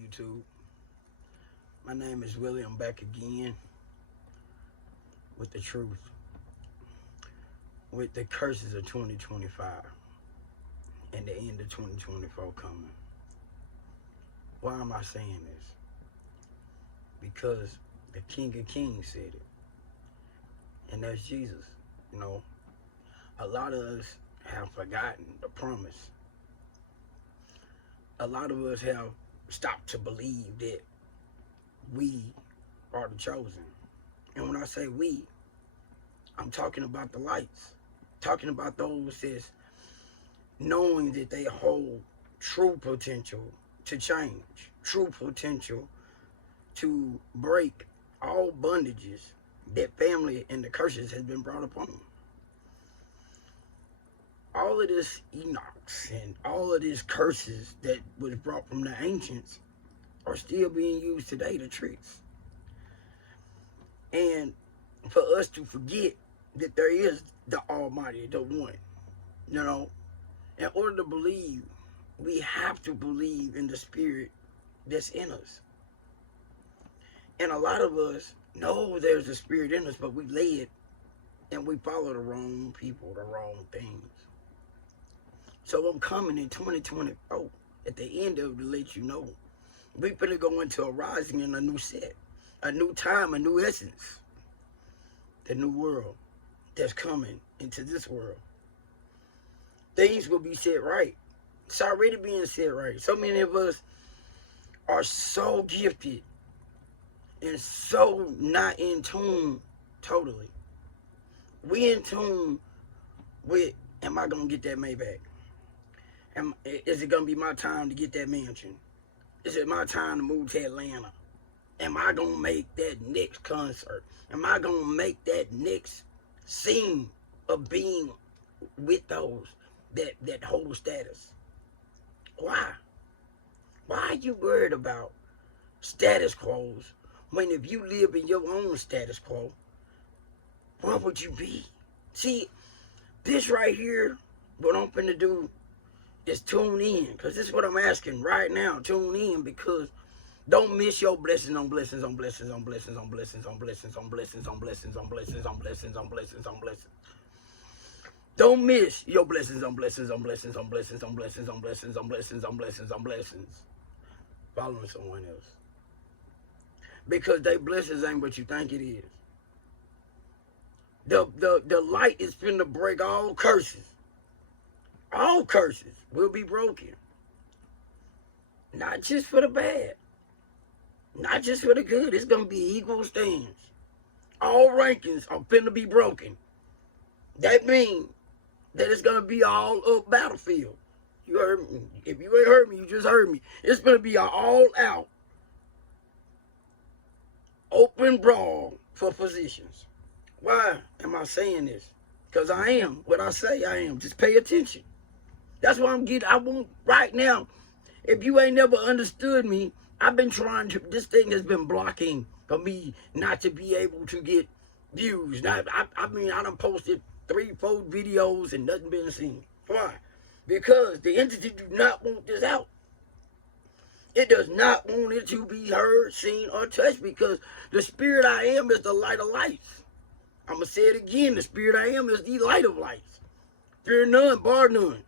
YouTube. My name is Willie. I'm back again with the truth, with the curses of 2025 and the end of 2024 coming. Why am I saying this? Because the King of Kings said it, and that's Jesus. You know, a lot of us have forgotten the promise. A lot of us have stopped to believe that we are the chosen. And when I say we, I'm talking about the lights. Talking about those that's knowing that they hold true potential to change, true potential to break all bondages that family and the curses has been brought upon. All of this Enochs and all of these curses that was brought from the ancients are still being used today to tricks. And for us to forget that there is the Almighty, the One, you know, in order to believe, we have to believe in the Spirit that's in us. And a lot of us know there's a Spirit in us, but we lay it and we follow the wrong people, the wrong things. So I'm coming in 2024 at the end of it to let you know we're going to go into a rising in a new set, a new time, a new essence. The new world that's coming into this world. Things will be set right. It's already being set right. So many of us are so gifted and so not in tune totally. We in tune with, am I going to get that Maybach? Is it going to be my time to get that mansion? Is it my time to move to Atlanta? Am I going to make that next concert? Am I going to make that next scene of being with those that hold status? Why? Why are you worried about status quos when if you live in your own status quo, what would you be? See, this right here, what I'm finna do is tune in, because this is what I'm asking right now. Tune in, because don't miss your blessings on blessings on blessings on blessings on blessings on blessings on blessings on blessings on blessings on blessings on blessings on blessings. Don't miss your blessings on blessings on blessings on blessings on blessings on blessings on blessings on blessings on blessings. Following someone else. Because their blessings ain't what you think it is. The light is finna break all curses. All curses will be broken. Not just for the bad. Not just for the good. It's going to be equal stands. All rankings are finna be broken. That means that it's going to be all up battlefield. You heard me. If you ain't heard me, you just heard me. It's going to be an all out open brawl for positions. Why am I saying this? Because I am what I say I am. Just pay attention. That's what I'm getting. I want right now. If you ain't never understood me, I've been trying to, this thing has been blocking for me not to be able to get views. Now, I mean, I done posted 3-4 videos and nothing been seen. Why? Because the entity do not want this out. It does not want it to be heard, seen, or touched, because the Spirit I am is the light of lights. I'm going to say it again. The Spirit I am is the light of lights. Fear none, bar none.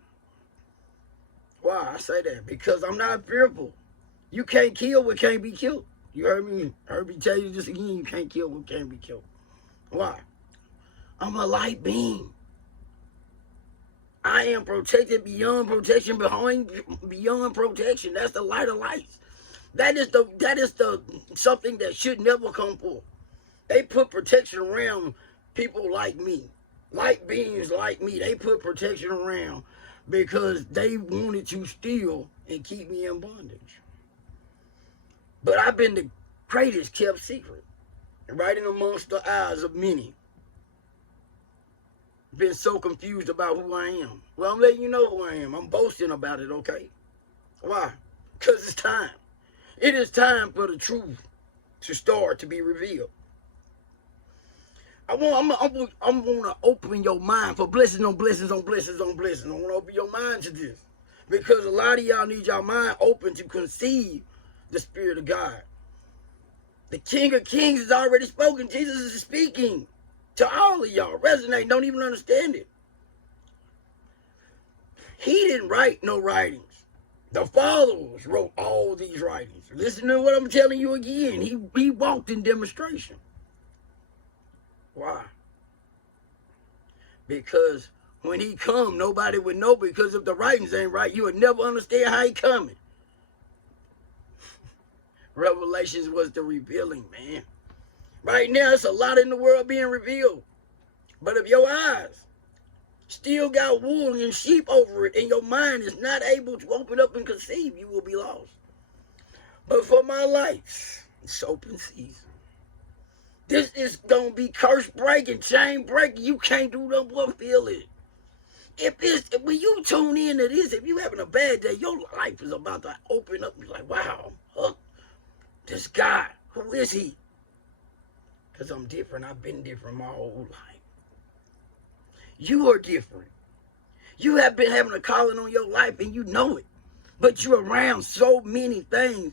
Why I say that? Because I'm not fearful. You can't kill what can't be killed. You heard me? Heard me tell you this again. You can't kill what can't be killed. Why? I'm a light being. I am protected beyond protection, beyond protection. That's the light of lights. That is the something that should never come forth. They put protection around people like me, light beings like me. They put protection around because they wanted to steal and keep me in bondage. But I've been the greatest kept secret, right in amongst the eyes of many. Been so confused about who I am. Well, I'm letting you know who I am. I'm boasting about it, okay? Why? Because it's time. It is time for the truth to start to be revealed. I'm gonna open your mind for blessings on blessings on blessings on blessings. I want to open your mind to this, because a lot of y'all need your mind open to conceive the Spirit of God. The King of Kings has already spoken. Jesus is speaking to all of y'all. Resonate, don't even understand it. He didn't write no writings. The followers wrote all these writings. Listen to what I'm telling you again. He walked in demonstration. Why? Because when he come, nobody would know, because if the writings ain't right, you would never understand how he coming. Revelations was the revealing, man. Right now, it's a lot in the world being revealed. But if your eyes still got wool and sheep over it, and your mind is not able to open up and conceive, you will be lost. But for my life, it's open season. This is going to be curse breaking, chain breaking. You can't do nothing but feel it. When you tune in to this, if you having a bad day, your life is about to open up. You're like, wow, this guy, who is he? Because I'm different. I've been different my whole life. You are different. You have been having a calling on your life and you know it. But you're around so many things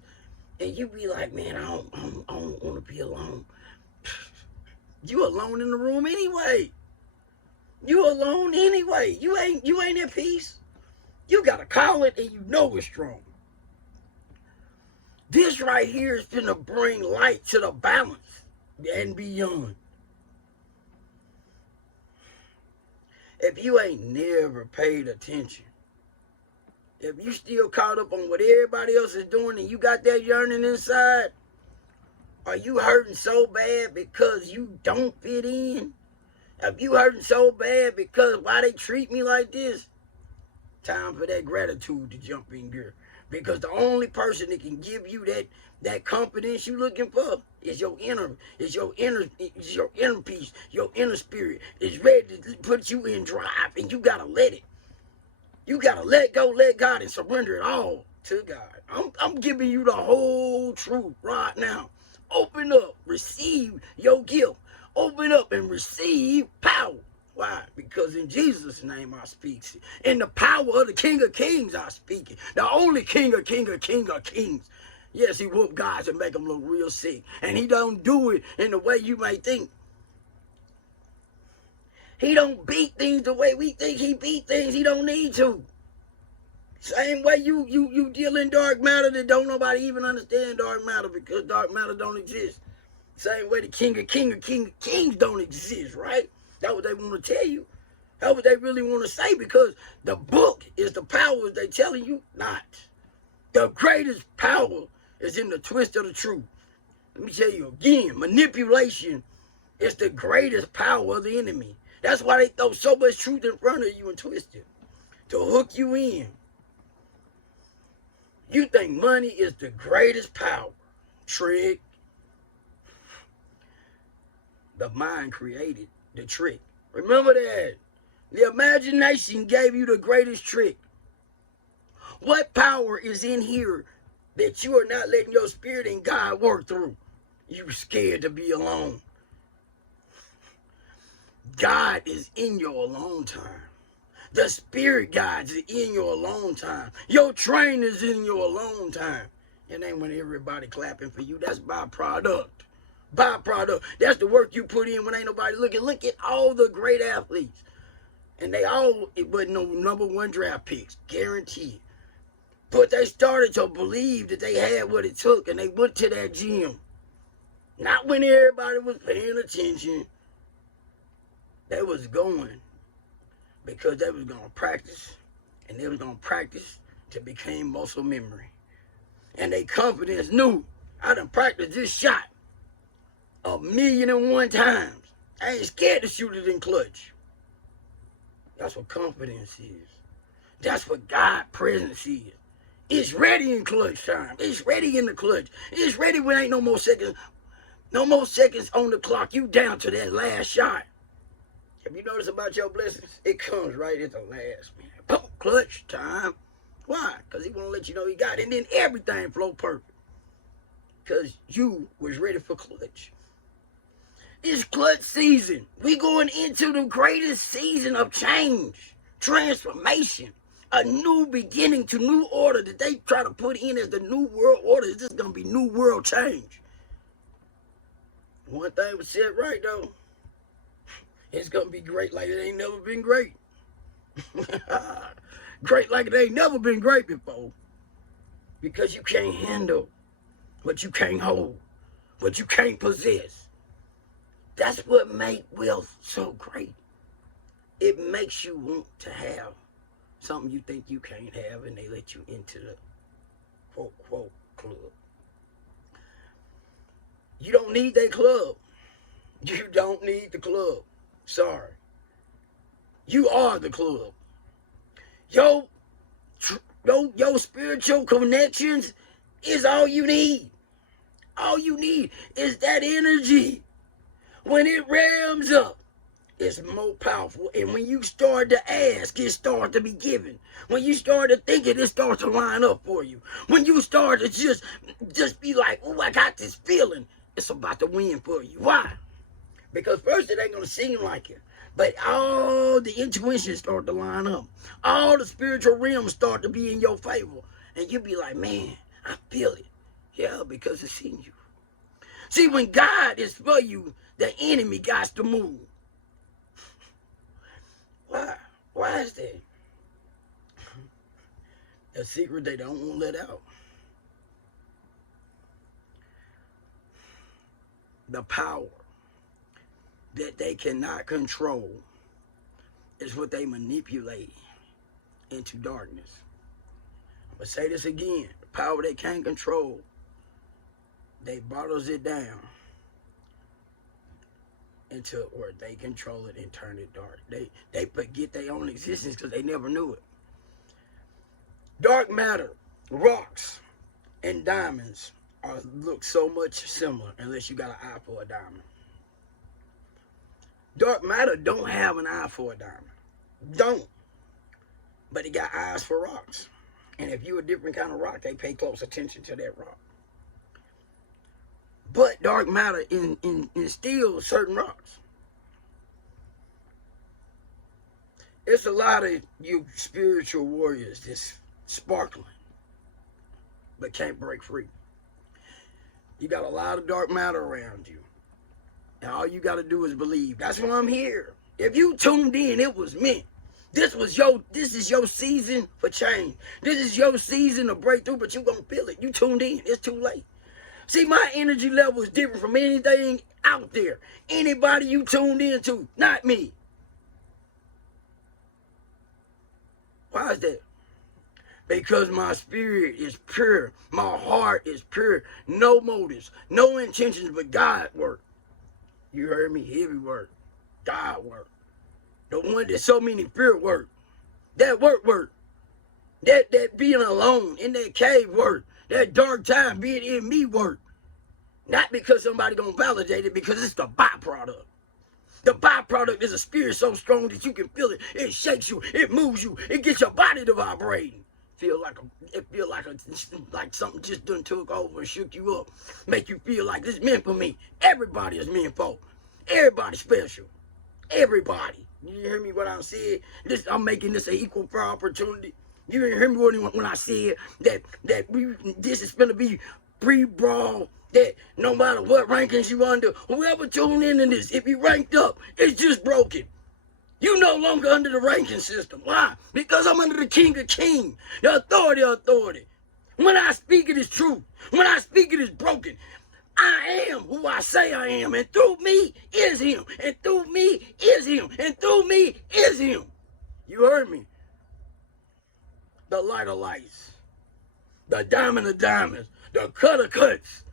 and you be like, man, I don't want to be alone. You alone in the room anyway. You alone anyway. You ain't at peace. You got to call it and you know it's strong. This right here is going to bring light to the balance and beyond. If you ain't never paid attention, if you still caught up on what everybody else is doing and you got that yearning inside, are you hurting so bad because you don't fit in? If you hurting so bad because why they treat me like this? Time for that gratitude to jump in gear. Because the only person that can give you that confidence you looking for is your inner peace, your inner spirit. It's ready to put you in drive, and you gotta let it. You gotta let go, let God, and surrender it all to God. I'm giving you the whole truth right now. Open up, receive your gift. Open up and receive power. Why? Because in Jesus' name I speak. In the power of the King of Kings I speak. The only King of Kings. Yes, he whoop guys and make them look real sick. And he don't do it in the way you may think. He don't beat things the way we think he beat things. He don't need to. Same way you deal in dark matter that don't nobody even understand dark matter because dark matter don't exist. Same way the King of Kings don't exist, right? That's what they want to tell you. That's what they really want to say because the book is the power they telling you not. The greatest power is in the twist of the truth. Let me tell you again, manipulation is the greatest power of the enemy. That's why they throw so much truth in front of you and twist it. To hook you in. You think money is the greatest power. Trick. The mind created the trick. Remember that. The imagination gave you the greatest trick. What power is in here that you are not letting your spirit and God work through? You scared to be alone. God is in your alone time. The spirit guides is in your alone time. Your train is in your alone time. It ain't when everybody clapping for you. That's byproduct. That's the work you put in when ain't nobody looking. Look at all the great athletes. And they all, it wasn't no number one draft picks, guaranteed. But they started to believe that they had what it took and they went to that gym. Not when everybody was paying attention. They was going because they was going to practice. And they was going to practice to become muscle memory. And their confidence knew, I done practiced this shot 1,000,001 times. I ain't scared to shoot it in clutch. That's what confidence is. That's what God presence is. It's ready in clutch time. It's ready in the clutch. It's ready when ain't no more seconds. No more seconds on the clock. You down to that last shot. Have you noticed about your blessings? It comes right at the last minute. Boom, clutch time. Why? Because he want to let you know he got it. And then everything flow perfect. Because you was ready for clutch. It's clutch season. We going into the greatest season of change, transformation. A new beginning to new order that they try to put in as the new world order. Is just going to be new world change. One thing was said right, though. It's going to be great like it ain't never been great. Great like it ain't never been great before. Because you can't handle what you can't hold, what you can't possess. That's what makes wealth so great. It makes you want to have something you think you can't have, and they let you into the quote, quote, club. You don't need that club. You don't need the club. Sorry. You are the club. Your spiritual connections is all you need. All you need is that energy. When it rams up, it's more powerful. And when you start to ask, it starts to be given. When you start to think it starts to line up for you. When you start to just be like, oh, I got this feeling, it's about to win for you. Why? Because first it ain't going to seem like it. But all the intuitions start to line up. All the spiritual realms start to be in your favor. And you be like, man, I feel it. Yeah, because it's in you. See, when God is for you, the enemy got to move. Why? Why is that? A secret they don't want to let out. The power that they cannot control is what they manipulate into darkness. I'm going to say this again. The power they can't control, they bottles it down into where they control it and turn it dark. They forget their own existence because they never knew it. Dark matter, rocks, and diamonds look so much similar unless you got an eye for a diamond. Dark matter don't have an eye for a diamond. Don't. But it got eyes for rocks. And if you're a different kind of rock, they pay close attention to that rock. But dark matter instills certain rocks. It's a lot of you spiritual warriors that's sparkling, but can't break free. You got a lot of dark matter around you. And all you got to do is believe. That's why I'm here. If you tuned in, it was meant. This is your season for change. This is your season of breakthrough, but you're going to feel it. You tuned in. It's too late. See, my energy level is different from anything out there. Anybody you tuned into, not me. Why is that? Because my spirit is pure. My heart is pure. No motives, no intentions, but God work. You heard me? Heavy work. God work. The one that so many fear work. That work. That being alone in that cave work. That dark time being in me work. Not because somebody gonna validate it, because it's the byproduct. The byproduct is a spirit so strong that you can feel it. It shakes you. It moves you. It gets your body to vibrating. It feel like something just done took over and shook you up. Make you feel like this is meant for me. Everybody is meant for. Everybody special. Everybody. You hear me what I said? I'm making this an equal fair opportunity. You didn't hear me when I said that this is gonna be pre-brawl, that no matter what rankings you under, whoever tuned into this, if you ranked up, it's just broken. You no longer under the ranking system. Why? Because I'm under the King of Kings, the authority. When I speak, it is true. When I speak, it is broken. I am who I say I am, and through me is him, and through me is him, and through me is him. You heard me. The light of lights, the diamond of diamonds, the cut of cuts.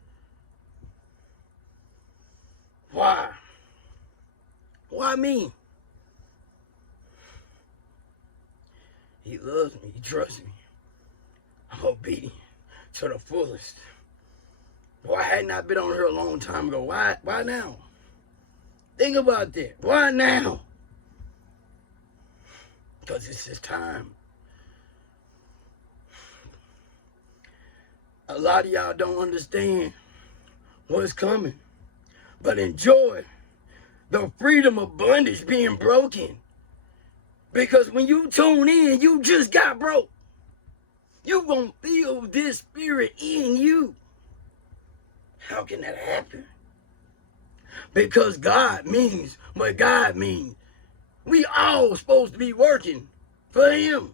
Why? Why me? He loves me. He trusts me. I'm obedient to the fullest. Why hadn't I been on here a long time ago? Why now? Think about that. Why now? Because it's his time. A lot of y'all don't understand what's coming. But enjoy the freedom of bondage being broken. Because when you tune in, you just got broke. You gonna feel this spirit in you. How can that happen? Because God means what God means. We all supposed to be working for him.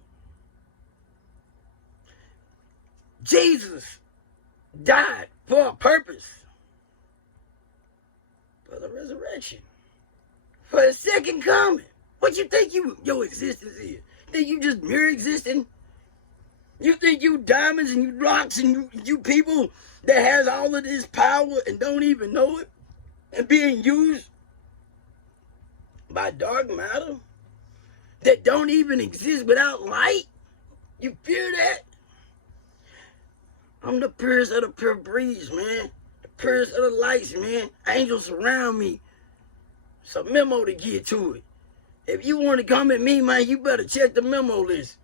Jesus died for a purpose. For the resurrection. For his second coming. What you think your existence is? You think you just mere existing? You think you diamonds and you rocks and you people that has all of this power and don't even know it? And being used by dark matter that don't even exist without light? You fear that? I'm the purest of the pure breeze, man. The purest of the lights, man. Angels surround me. It's a memo to get to it. If you want to come at me, man, you better check the memo list.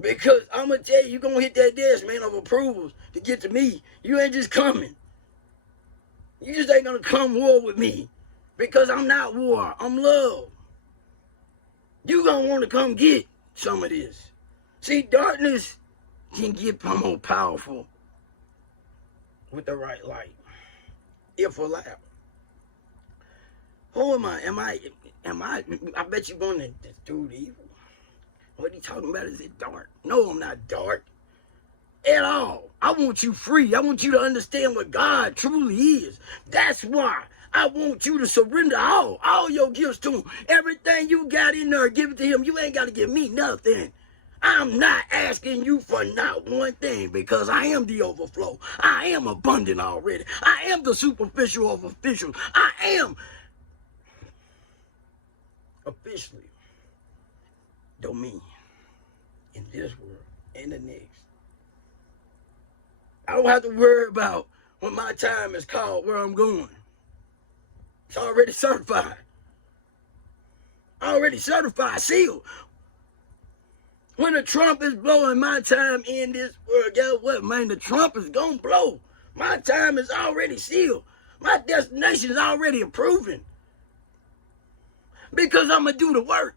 Because I'm going to tell you, you're going to hit that desk, man, of approvals to get to me. You ain't just coming. You just ain't going to come war with me. Because I'm not war. I'm love. You going to want to come get some of this. See, darkness can get more powerful with the right light. If allowed. Who am I? I bet you're going to do evil. What he talking about? Is it dark? No, I'm not dark at all. I want you free. I want you to understand what God truly is. That's why I want you to surrender all your gifts to him. Everything you got in there, give it to him. You ain't got to give me nothing. I'm not asking you for not one thing because I am the overflow. I am abundant already. I am the superficial of officials. I am officially dominion in this world and the next. I don't have to worry about when my time is called where I'm going. It's already certified. Already certified, sealed. When the trump is blowing my time in this world, guess what, man? The trump is gonna blow. My time is already sealed. My destination is already proven. Because I'm gonna do the work.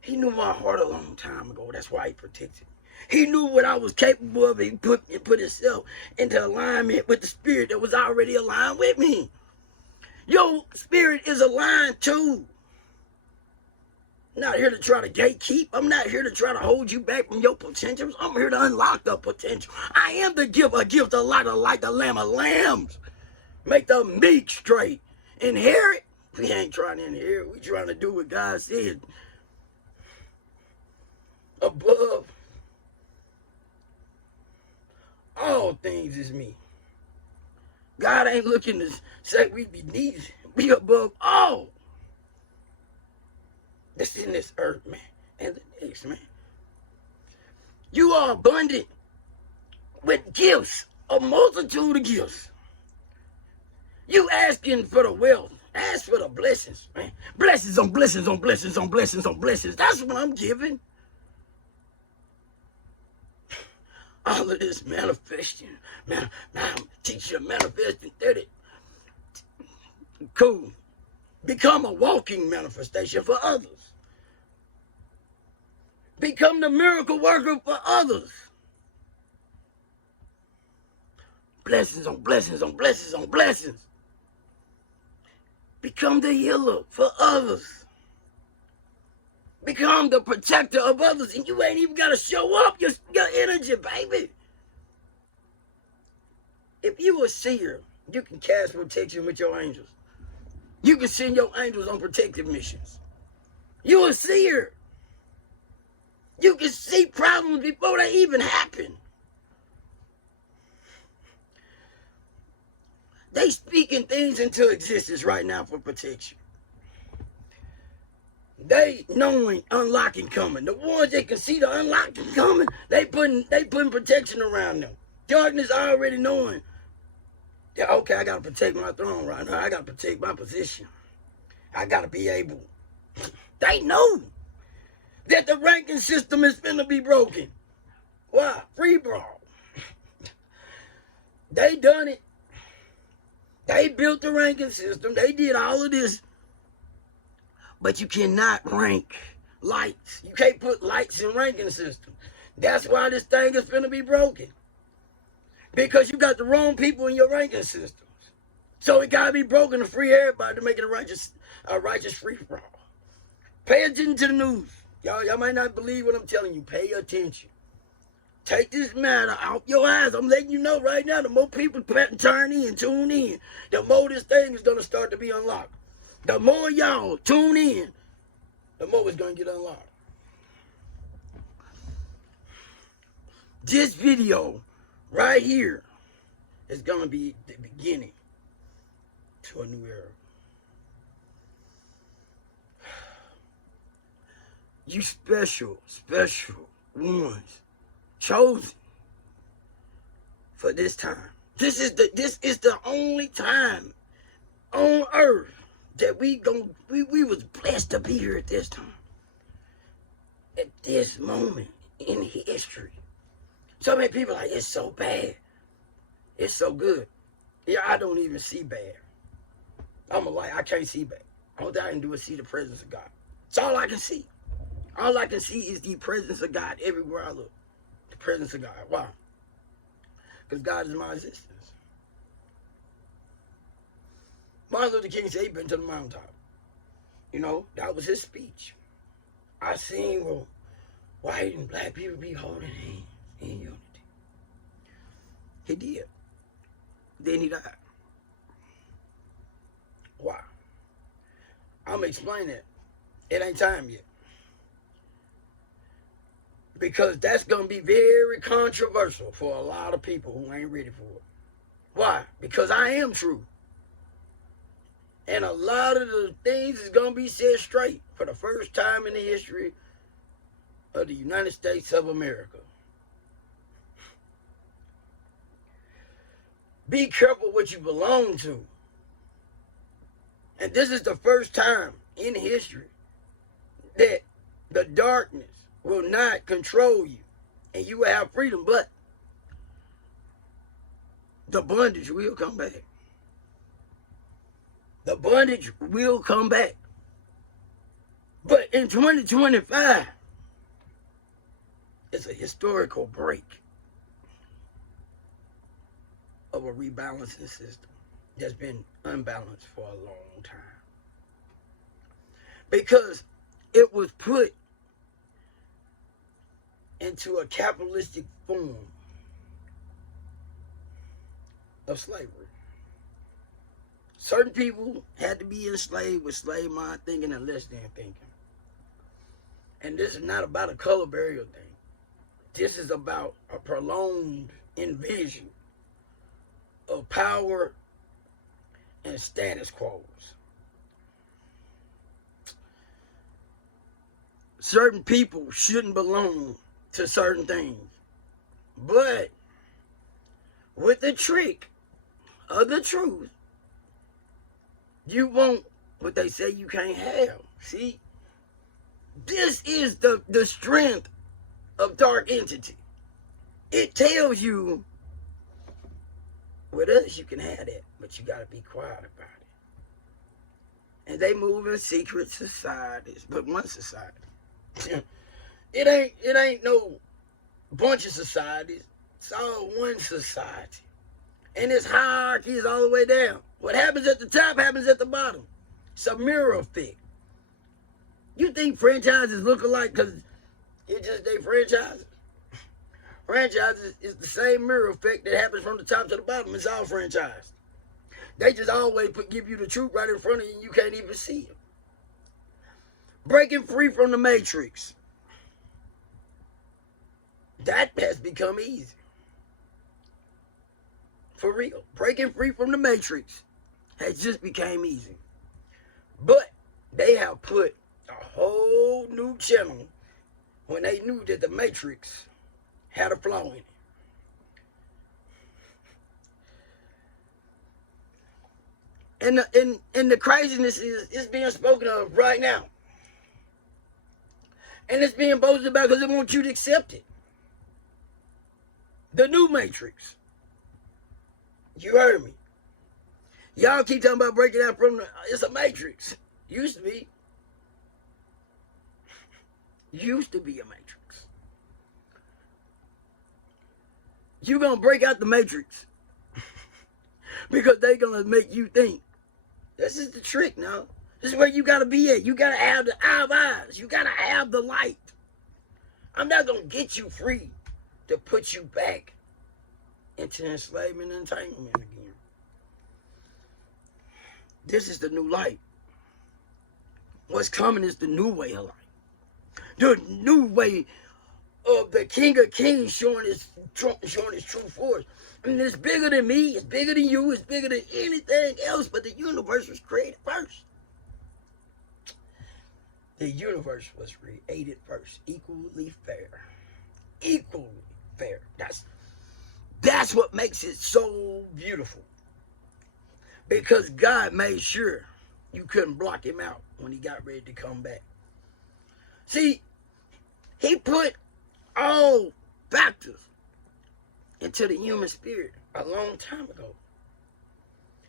He knew my heart a long time ago. That's why he protected me. He knew what I was capable of. He put himself into alignment with the spirit that was already aligned with me. Your spirit is aligned too. I'm not here to try to gatekeep. I'm not here to try to hold you back from your potentials. I'm here to unlock the potential. I am the gift, a gift, a light, the lamb of lambs. Make the meek straight. Inherit. We ain't trying to inherit. We trying to do what God said. Above all things is me. God ain't looking to say we beneath. We above all that's in this earth, man, and the next, man. You are abundant with gifts, a multitude of gifts. You asking for the wealth. Ask for the blessings, man. Blessings on blessings on blessings on blessings on blessings. That's what I'm giving. All of this manifesting. Man, I'm teaching you manifesting 30. Cool. Become a walking manifestation for others. Become the miracle worker for others. Blessings on blessings on blessings on blessings. Become the healer for others. Become the protector of others. And you ain't even got to show up your energy, baby. If you a seer, you can cast protection with your angels. You can send your angels on protective missions. You a seer. You can see problems before they even happen. They speaking things into existence right now for protection. They knowing unlocking coming. The ones that can see the unlocking coming, they putting protection around them. Darkness already knowing that, okay, I gotta protect my throne right now. I gotta protect my position. I gotta be able. They know that the ranking system is finna be broken. Why? Free brawl. They done it. They built the ranking system. They did all of this. But you cannot rank lights. You can't put lights in ranking systems. That's why this thing is finna be broken. Because you got the wrong people in your ranking systems. So it gotta be broken to free everybody to make it a righteous free for all. Pay attention to the news. Y'all might not believe what I'm telling you. Pay attention. Take this matter out your eyes. I'm letting you know right now, the more people turn in, tune in, the more this thing is gonna start to be unlocked. The more y'all tune in, the more it's gonna get unlocked. This video right here is gonna be the beginning to a new era. You special ones, chosen for this time. This is the only time on earth that we was blessed to be here at this time. At this moment in history. So many people are like, it's so bad. It's so good. Yeah, I don't even see bad. I'm a liar. I can't see bad. All I can do is see the presence of God. That's all I can see. All I can see is the presence of God everywhere I look. The presence of God. Why? Because God is my existence. Martin Luther King said he'd been to the mountaintop. You know, that was his speech. I seen white and black people be holding hands in unity. He did. Then he died. Why? I'm going to explain it. It ain't time yet. Because that's going to be very controversial for a lot of people who ain't ready for it. Why? Because I am true. And a lot of the things is going to be said straight for the first time in the history of the United States of America. Be careful what you belong to. And this is the first time in history that the darkness will not control you and you will have freedom, but the bondage will come back. The bondage will come back. But in 2025, it's a historical break of a rebalancing system that's been unbalanced for a long time. Because it was put into a capitalistic form of slavery. Certain people had to be enslaved with slave mind thinking and less than thinking. And this is not about a color barrier thing. This is about a prolonged invasion of power and status quos. Certain people shouldn't belong to certain things. But with the trick of the truth, you want what they say you can't have. See? This is the strength of dark entity. It tells you with us you can have that, but you gotta be quiet about it. And they move in secret societies, but one society. It ain't no bunch of societies. It's all one society. And this hierarchy is all the way down. What happens at the top happens at the bottom. It's a mirror effect. You think franchises look alike because it's just they franchises? Franchises is the same mirror effect that happens from the top to the bottom. It's all franchise. They just always give you the truth right in front of you and you can't even see it. Breaking free from the matrix. That has become easy. For real. Breaking free from the matrix has just became easy. But they have put a whole new channel when they knew that the matrix had a flaw in it. And the craziness is it's being spoken of right now. And it's being boasted about because they want you to accept it. The new matrix. You heard me. Y'all keep talking about breaking out from it's a matrix. Used to be. used to be a matrix. You're going to break out the matrix because they're going to make you think. This is the trick now. This is where you got to be at. You got to have the eye of eyes. You got to have the light. I'm not going to get you free to put you back into enslavement and entanglement again. This is the new light. What's coming is the new way of life. The new way of the King of Kings showing his true force. I mean, it's bigger than me, it's bigger than you, it's bigger than anything else, but the universe was created first. The universe was created first. Equally fair. Equally fair. That's what makes it so beautiful. Because God made sure you couldn't block him out when he got ready to come back. See, he put all factors into the human spirit a long time ago.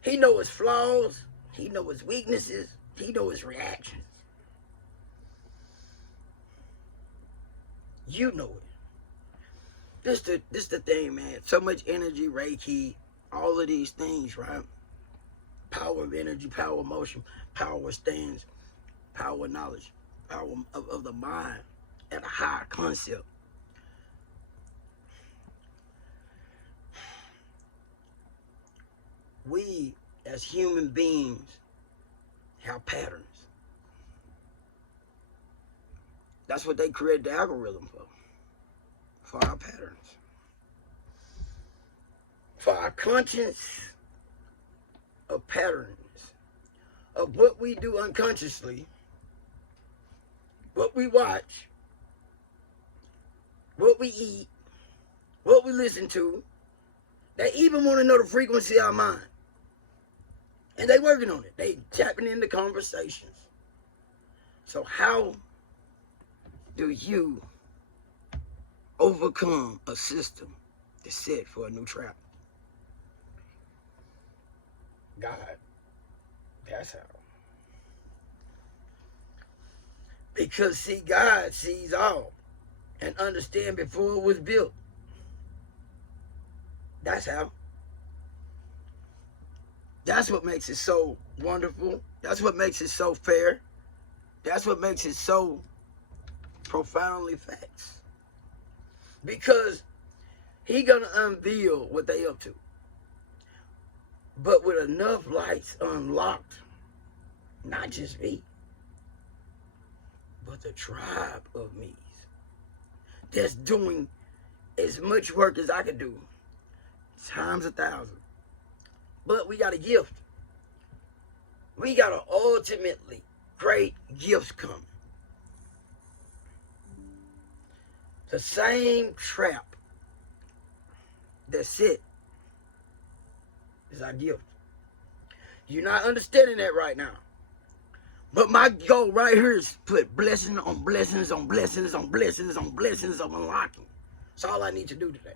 He knows his flaws. He knows his weaknesses. He knows his reactions. You know it. This the thing, man. So much energy, Reiki, all of these things, right? Power of energy, power of motion, power of stance, power of knowledge, power of the mind at a higher concept. We, as human beings, have patterns. That's what they created the algorithm for our patterns. For our conscience of patterns, of what we do unconsciously, what we watch, what we eat, what we listen to. They even want to know the frequency of our mind. And they working on it. They tapping into conversations. So how do you overcome a system that's set for a new trap? God. That's how. Because see, God sees all and understand before it was built. That's how. That's what makes it so wonderful. That's what makes it so fair. That's what makes it so profoundly facts. Because he gonna unveil what they up to. But with enough lights unlocked, not just me, but the tribe of me's that's doing as much work as I could do, times 1,000. But we got a gift. We got an ultimately great gift coming. The same trap that's it is our gift. You're not understanding that right now. But my goal right here is put blessings on blessings on blessings on blessings on blessings of unlocking. That's all I need to do today.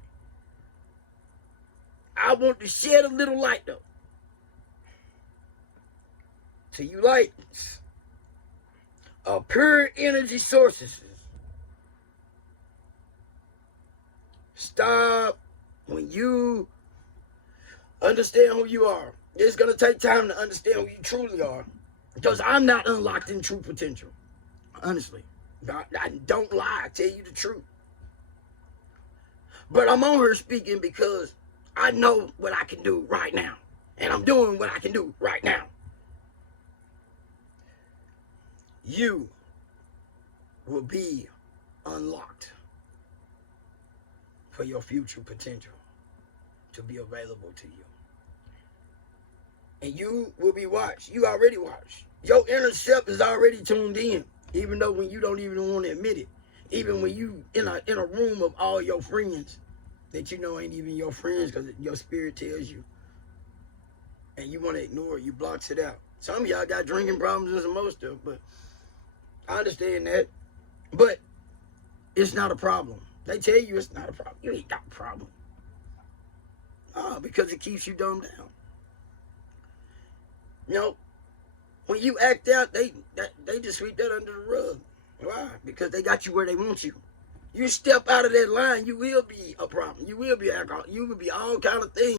I want to shed a little light though. To you lights of pure energy sources. Stop when you understand who you are. It's going to take time to understand who you truly are. Because I'm not unlocked in true potential. Honestly. I don't lie. I tell you the truth. But I'm on here speaking because I know what I can do right now. And I'm doing what I can do right now. You will be unlocked for your future potential to be available to you. And you will be watched. You already watched. Your inner self is already tuned in, even though when you don't even want to admit it. Even when you in a room of all your friends that you know ain't even your friends because your spirit tells you. And you want to ignore it. You blocks it out. Some of y'all got drinking problems and some more stuff, but I understand that. But it's not a problem. They tell you it's not a problem. You ain't got a problem. Because it keeps you dumbed down. You know, when you act out, they just sweep that under the rug. Why? Because they got you where they want you. You step out of that line, you will be a problem. You will be alcohol. You will be all kind of things.